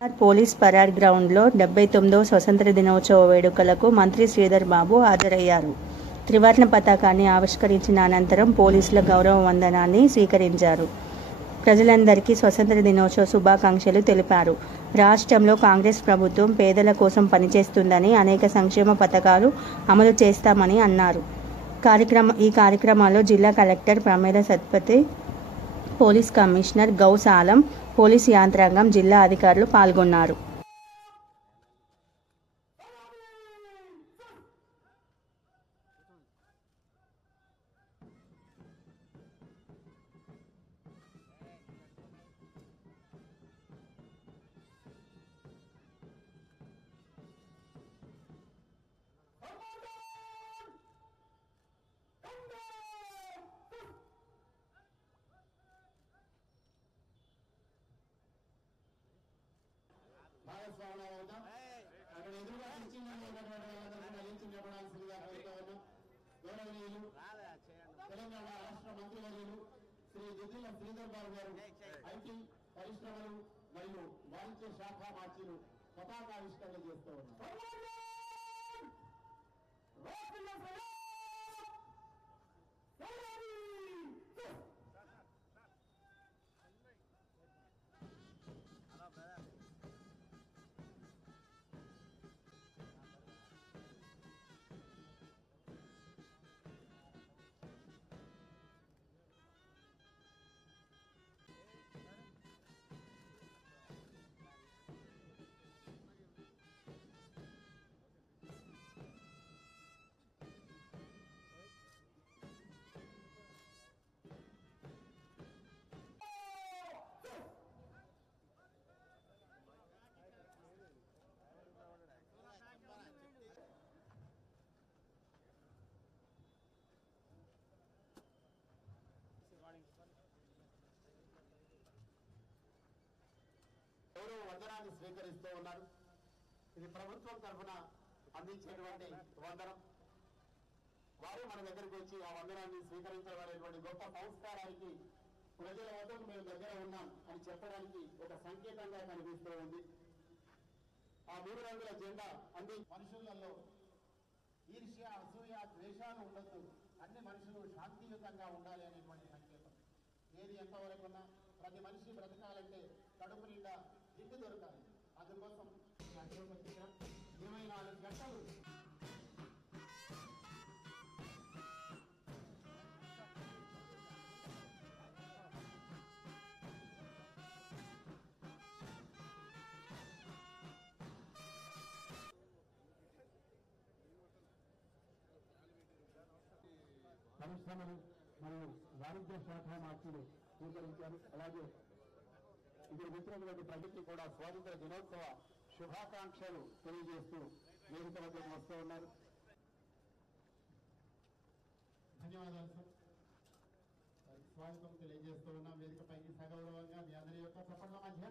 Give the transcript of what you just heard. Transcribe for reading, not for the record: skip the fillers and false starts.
Police parade గ్రౌండ్లో 79వ స్వతంత్ర దినోత్సవ వేడుకలకు మంత్రి శ్రీధర్ బాబు హాజరయ్యారు. త్రివర్ణ పతాకాన్ని ఆవిష్కరించిన అనంతరం పోలీసుల గౌరవ వందనాన్ని స్వీకరించారు. ప్రజలందరికీ స్వతంత్ర దినోత్సవ శుభాకాంక్షలు తెలిపారు. రాష్ట్రంలో కాంగ్రెస్ ప్రభుత్వం పేదల కోసం పనిచేస్తుందని, అనేక సంక్షేమ పథకాలు అమలు చేస్తామని అన్నారు. ఈ కార్యక్రమాల్లో జిల్లా కలెక్టర్ ప్రమేద Satpathy, police commissioner Ghouse Alam, police యంత్రాంగం, జిల్లా అధికారులు పాల్గొన్నారు. తెలంగాణ రాష్ట్ర మంత్రివర్యులు శ్రీ జిల్లా శ్రీధర్ బాబు గారు ఐటీ పరిశ్రమలు మరియు వాణిజ్య శాఖ మార్చిలు పతాకావిష్కరణ చేస్తూ ఉన్నారు. వందనాన్ని స్వీకరిస్తూ ఉన్నారు. ఇది ప్రభుత్వం తరఫున అందించేటువంటి వందనం. వారు మన దగ్గరికి వచ్చి ఆ వందనాన్ని స్వీకరించబడేటువంటి గొప్ప సంస్కారానికి ప్రజల వద్దకు మేము దగ్గర ఉన్నాం అని చెప్పడానికి ఒక సంకేతంగా కనిపిస్తూ ఉంది. ఆ 3 రంగుల జెండా అన్ని మనుషులలో ఈర్ష్య, అసూయ, ద్వేషాలు ఉండొద్దు, అన్ని మనుషులు శాంతియుతంగా ఉండాలి అనేటువంటి సంకేతం. ఏది ఎంతవరకు ఉన్నా ప్రతి మనిషి బ్రతకాలంటే కడుపు నిండా తిండి దొరకాలి. అందుకోసం 24 గంటలు పరిశ్రమలు మరియు వాణిజ్య శాఖ మార్పులు స్వీకరించారు. అలాగే ఇక్కడ వచ్చినటువంటి ప్రజలకు కూడా స్వాతంత్ర దినోత్సవ శుభాకాంక్షలు తెలియజేస్తూ వేదిక వద్దకు వస్తూ ఉన్నారు. ధన్యవాదాలు సార్. స్వాగతం తెలియజేస్తూ ఉన్నాం వేదికపైకి సగౌరవంగా మీ అందరి యొక్క చప్పట్ల మధ్య.